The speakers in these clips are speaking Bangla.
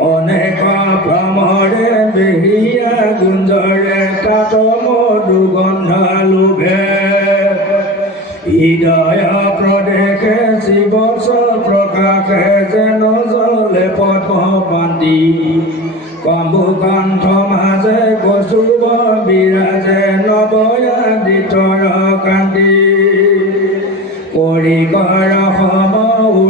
অনেক ভ্ৰমৰে বেহিয়া গুঞ্জৰে কাত মধুগন্ধালোভে হৃদয় প্ৰদেশে শিৱ প্ৰকাশে যেন জলে পথ বান্ধি কম্বুকণ্ঠ মাজে কচুব বিৰাজে নৱয়াদিতৰ কান্দি কৰিকৰ সময়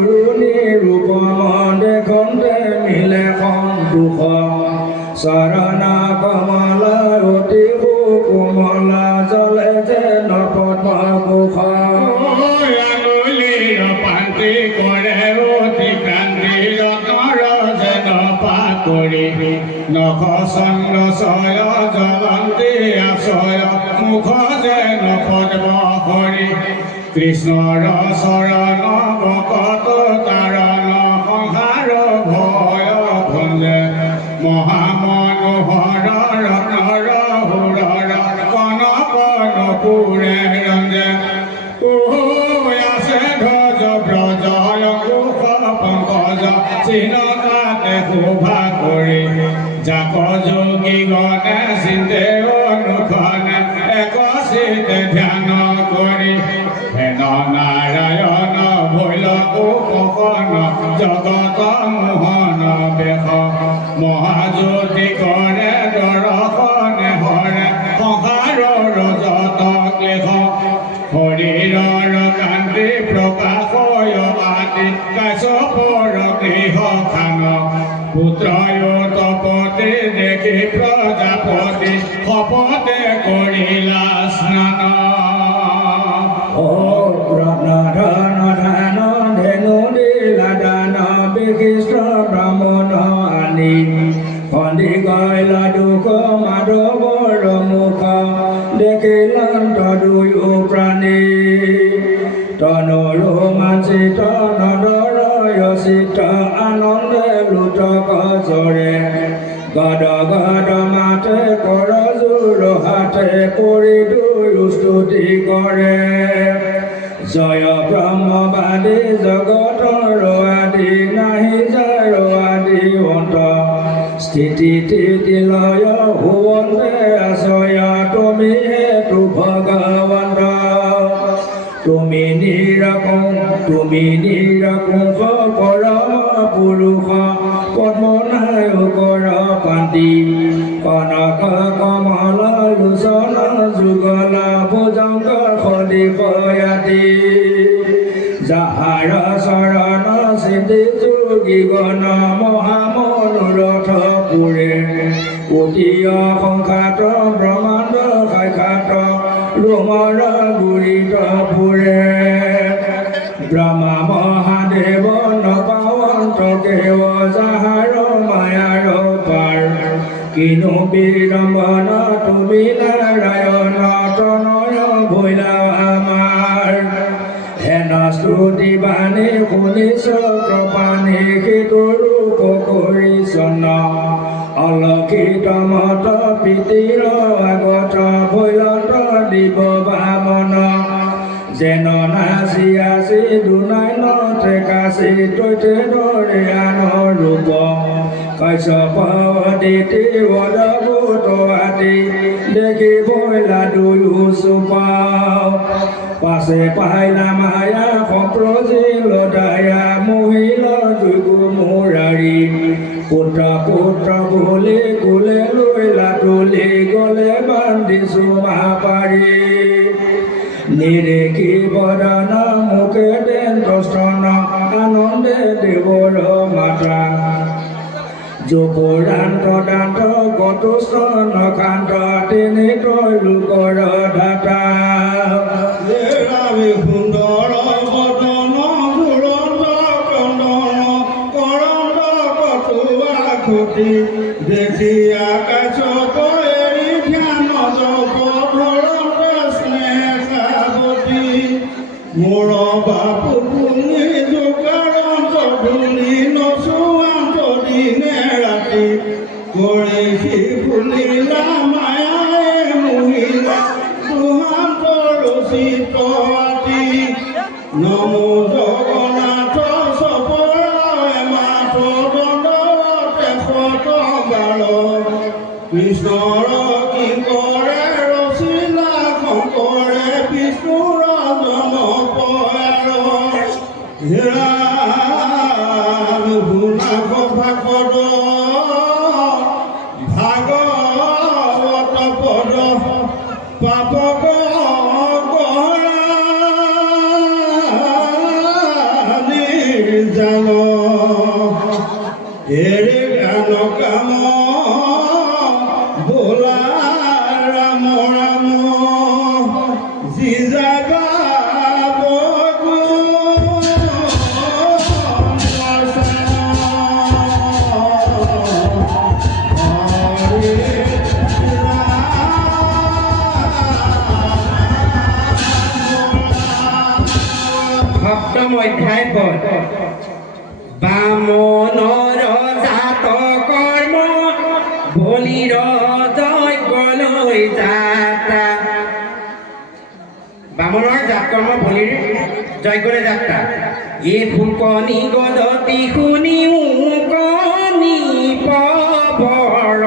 চন্দ্ৰ ছয় জলন্তি আশয় মুখ যেন পদ্ম হৰি কৃষ্ণৰ চৰণ ভকত তাৰণ সংসাৰ ভয় ভঞ্জে মহামনোহৰ ৰত্নৰ সুৰৰ কনক নপুৰে ৰঞ্জে আছে ধ্বজ ব্ৰজ অংকুশ পংকজ চিহ্ন তাতে শোভা কৰি যাক যোগী গণে চিন্তে অনুখনে ধ্যান কৰি হেন নাৰায়ণ ভৈল উপকন জগত মোহন বেশ মহাজ্যোতি কৰে দৰ্শনে হৰে সংসাৰৰ যত ক্লেশ শৰীৰৰ কান্তি প্ৰকাশয় আদি কাশ্যপৰ গৃহ খান। পুত্ৰয় তপতে দেখি প্ৰজাপতি শপতে কৰিলা স্নান পাঠ করে স্তুতি করে জয় ব্রহ্মবাদী জগত রোয়াদি নাহি জয়াদি অন্ত। স্থিতি তিতি লয় ভুবন আশয়া তুমি হে তু ভগবন্ত তুমি নিরক তুমি নিরক পরম পুৰুষ কৰ্ম নায়ক পান্তি কনক চৰণ সিদ্ধি যোগী গণ মহামনোৰথ পুৰে অতীয় সংখ্যাত ব্ৰহ্মাণ্ড সাক্ষাত লোমৰ গুৰিত পুৰে ব্ৰহ্মা মহাদেৱ নপাৱন্ত কেৱ যাহাৰ মায়াৰ পাৰ। কিনো বিৰম্বন তুমি নাৰায়ণ তনয় ভৈলা আমাৰ। স্তুতি বাণী শুনিছ কৃপাণী সিটোৰূপ কৰিছন অলক্ষিত মত প্ৰীতিৰ আগত ভৈলত দিব বামন যেন নাচি আছি দুনাই নঠেকাচি তৈতে ধৰে আনৰ ৰূপ কাশ্যপ দিতি বদভূত আদি দেখি ভৈলা দুয়ো চুপাও পাছে পাইলা মায়া সম্প্ৰজিল দায়া মহিল যুগু মুৰাৰী পুত্ৰ পুত্ৰ বুলি কোলে লৈলা তুলি গলে বান্ধিছো মা পাৰি নিৰেখি বদন, মুখে দেন্তস্তন আনন্দে দেৱৰ মাতা যোপুৰান্ত দান্ত গতুস্তন কান্ত তিনি লোকৰ দাতা আমি সুন্দৰ বদন দুৰন্ত কন্দন কৰন্ত কটুৱা খুটি দেখি আকাশ এৰি ধ্যান জপ ধৰন্ত স্নেহ সাৱতী মোৰ বাপু Papa, Papa. সপ্তম অধ্যায় পদ বামনৰ জাত কৰ্ম বলিৰ যজ্ঞলৈ যাত্ৰা। বামনৰ জাত কৰ্ম বলিৰ যজ্ঞলৈ যাত্ৰা। এ ফুকনি গদতি শুনিও কনি পবৰ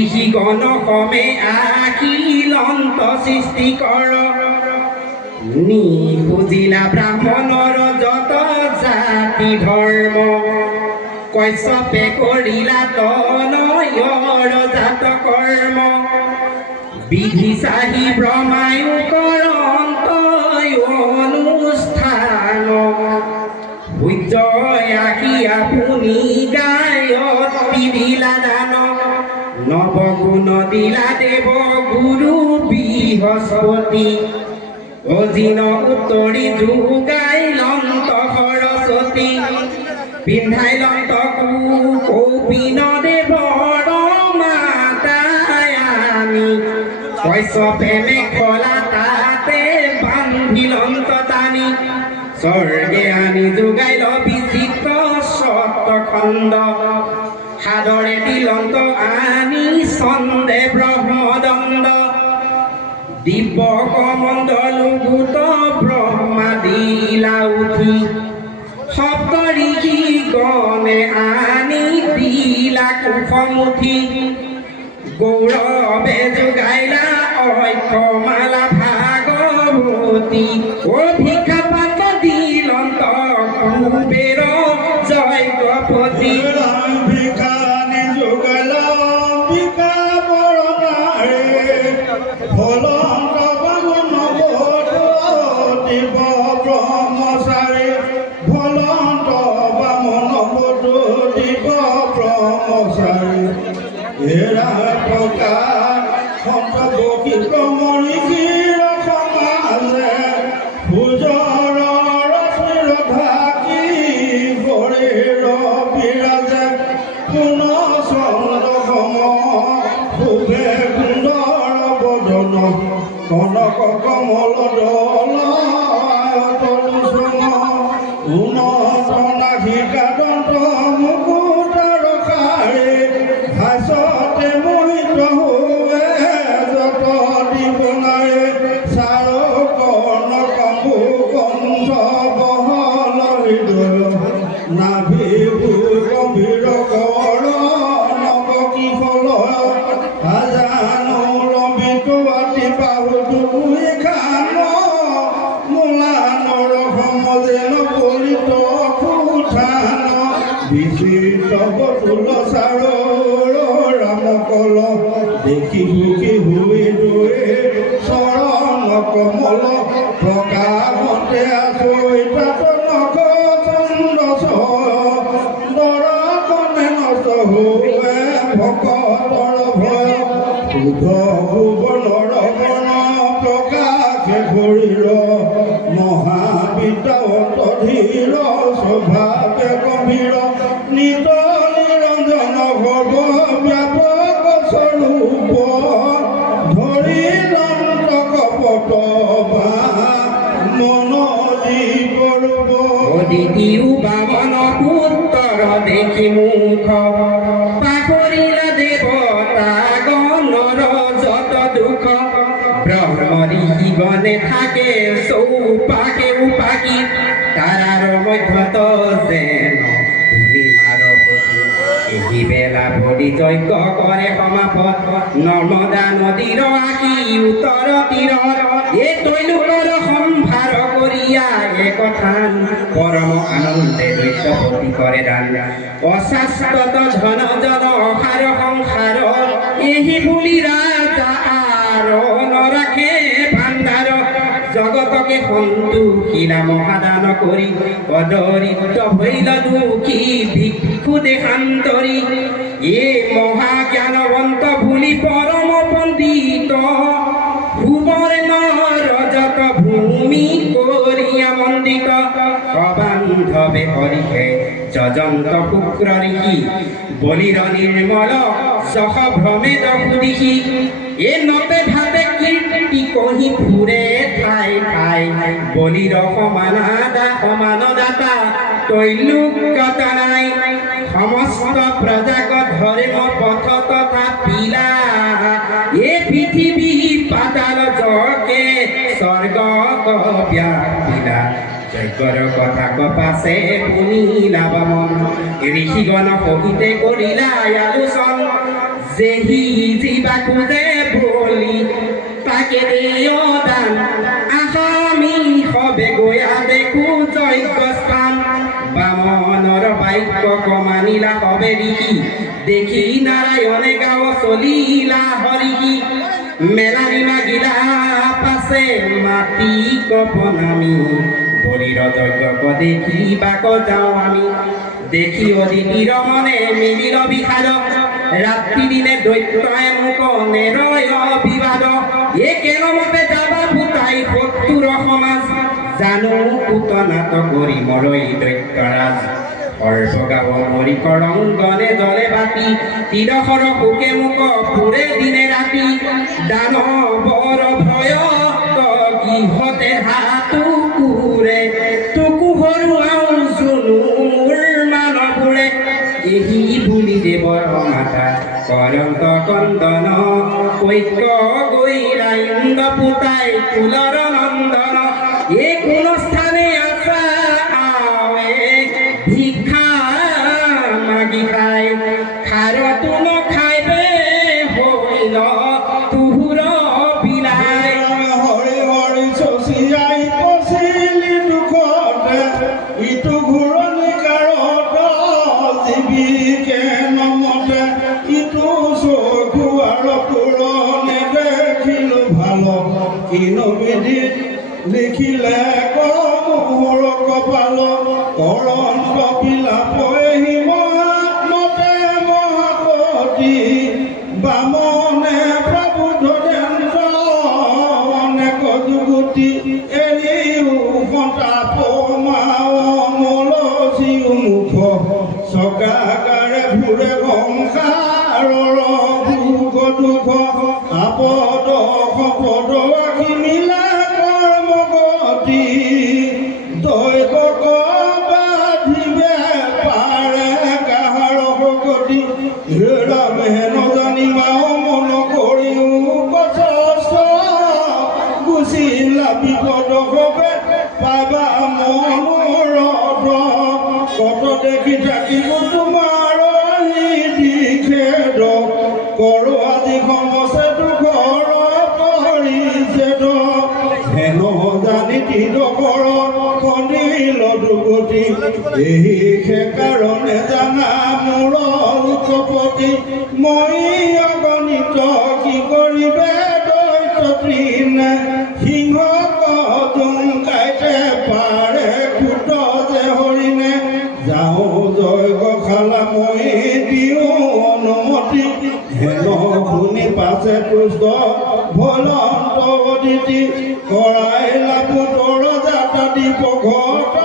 ঋষি গণ কমে আখিলন্ত সৃষ্টি কৰ নি বুজিলা ব্ৰাহ্মণৰ যত জাতি ধৰ্ম। কশ্যপে কৰিলা তনয়ৰ জাত কৰ্ম। বিধি চাহি ব্ৰহ্মায়ু কৰন্তয় অনুষ্ঠান সূৰ্যই আহি আপুনি গায়ত পিধিলা দান। নৱগুণ দিলা দেৱ গুৰু বৃহস্পতি। অজিন উত্তৰি যোগাই লন্ত সৰস্বতী পিন্ধাই লন্ত কৌপিন দেৱৰ মাতাই আনি কশ্যপে মেখলা তাতে বান্ধি লন্ত টানি স্বৰ্গে আনি যোগাই ল বিচিত্ৰ সপ্তখণ্ড সাদৰে দিলন্ত আনি চন্দে ব্ৰহ্মদণ্ড দিব্য কমণ্ডল ভূত ব্ৰহ্মা দিলা উঠি। সপ্ত ঋষি গণে আনি দিলা কুশমুঠি গৌৰৱে যোগাইলা ঐক্যমালা ভাগৱতী অভিষা পাত দিলন্ত কুবেৰ জয়গপতি ভিখানি সমজেন পলিত ফুঠান বিচিত বতুল চাৰ ৰাম কল। দেখি সুখী হৈ ৰৈ চৰণ কমল। গম্ভীৰ নিত নিৰঞ্জন সৰ্ব ব্যাপক স্বৰূপ ধৰি দন্ত কপট বা মন জীৱৰূপ অদিতিও বামন পুত্ৰৰ দেখি মুখ। পাহৰিলা দেৱতা গণৰ যত দুখ। ঋষি গণে থাকে চৌপাশে উপাকি তাৰাৰ মধ্যত যেন যজ্ঞ কৰে সমাপত নৰ্মদা নদীৰ আশী উত্তৰ তীৰত এ তৈলোকৰ সম্ভাৰ কৰিয়া এ কথা পৰম আনন্দে দৈত্যপতি কৰে দান অশাশ্বত ধন জন অসাৰ সংসাৰ এহি বুলি ৰাজা নরাখে ভান্ডার জগতকে সন্তোষীলা মহাদান করি অদরিদ্র হইল দুঃখী ভিক্ষু দেহান্তরি এ মহাজ্ঞানবন্ত ভুলি পরম পণ্ডিত ভুবর রজত ভূমি করিয়া মন্দিত অবান্ধবে হরিহে যজন্ত শুক্র ঋষি, বলির নির্মল সহ ভ্রমে দিহি এ নতে ভাতে কীর্তি কহি ফুৰে ঠাই ঠাই বলিৰ সমানাদা সমান দাতা তৈলোক্যতা নাই সমস্ত প্ৰজাক ধৰ্ম পথ তথা পিলা। এ পৃথিৱী পাতাল জকে স্বৰ্গ ব্যাপিলা যজ্ঞৰ কথা কপাছে শুনিলা বামন ঋষিগণ সহিতে কৰিলা আলোচন। যেহি জীবা খোজে বলি তাকে দেয় দান। আসামি হবে গয়া, দেখো যজ্ঞ বাক্য কমানিলা ঋষি দেখি নারায়ণে গাঁও চলিলা হৰিহি মেলাৰি মাগিলা পাছে মাটি কপনামি বলিৰ যজ্ঞক দেখিবাক যাওঁ আমি। দেখি অদিতিৰ মনে মিলিল বিষাদ ৰাত্ৰি দিনে দৈত্যই মোক নেৰয় বিবাদ এ কেৰমতে যাবা পুতাই শত্ৰুৰ সমাজ জানো পুতনাত কৰি মৰৈ দৈত্যৰাজ সৰ্বগাব মৰি কৰংগনে জলে বাতি তিৰসৰ শোকে মোক ফুৰে দিনে ৰাতি দানৱৰ ভয় গৃহতে হাতো কুৰে তোকো হৰুৱাও জুনু মোৰ মানৱবোৰে এহি বুলি দেৱৰ মাতা কৰন্ত কন্দন, ঐক্য গৈৰা ইন্দ্ৰ পুতাই কুলৰ গুচিলা বিপদ হবে পাবা কত দেখি থাকিব তোমাৰ দিখেদ কৰো আজি সমছে দুখৰ পৰিছে হেন জানি তিদকৰ কণিল দুগতি এই কাৰণে জানা মোৰ লোকপতি মই অগণিত, কি কৰিবে দৈত যাওঁ জয় গখালা মই দিওঁ অনুমতি। হেন শুনি পাছে তুষ্ট ভলন্ত কৰাই লাপুতৰ যাতা দীপ ঘট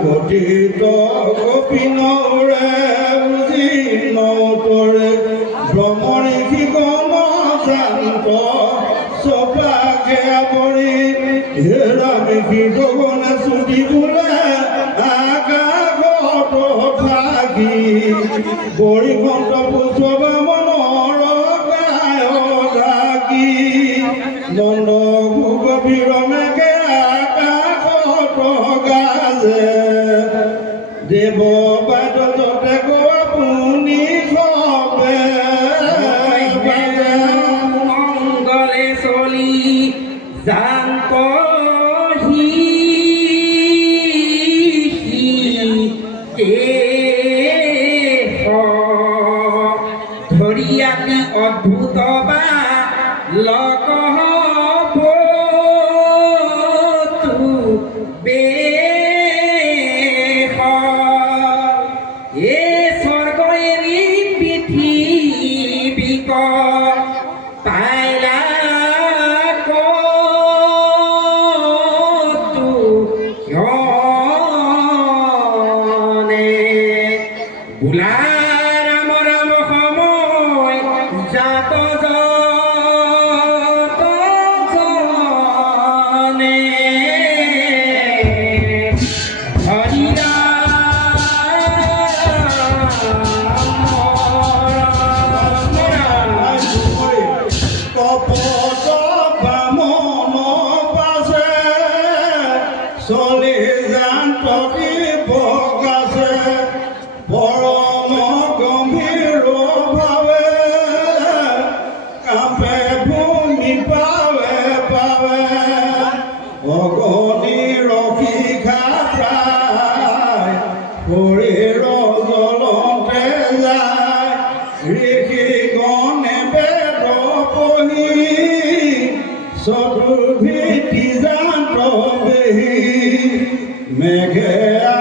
গঠিত গোপিনরে বুঝি নতরে ভ্রমণে জীবন শান্ত চপাকে আবরি হেরামে কি গগনে ছুটি বলে আগা ঘট থাকি গরিবন্ত পুষ্প মনৰ গায় থাকি নন্দ ভূগভীৰ মেঘে আকাশত গাজে দেব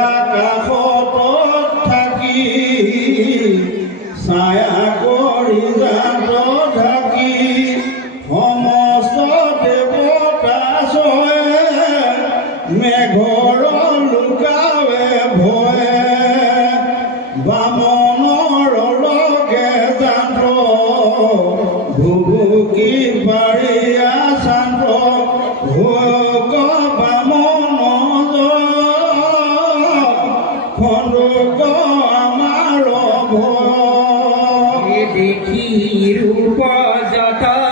আকাশত থাকি ছায়া দেখি রূপ যথা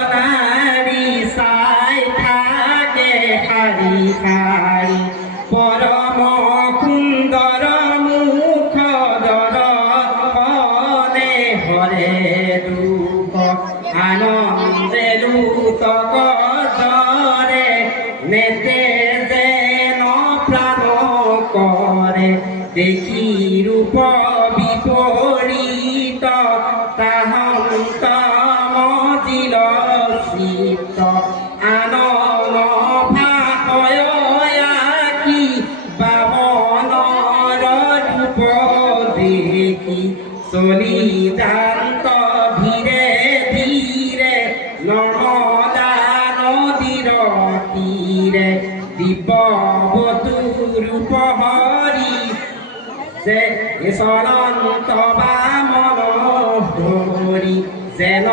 চরণ তবা মন জেন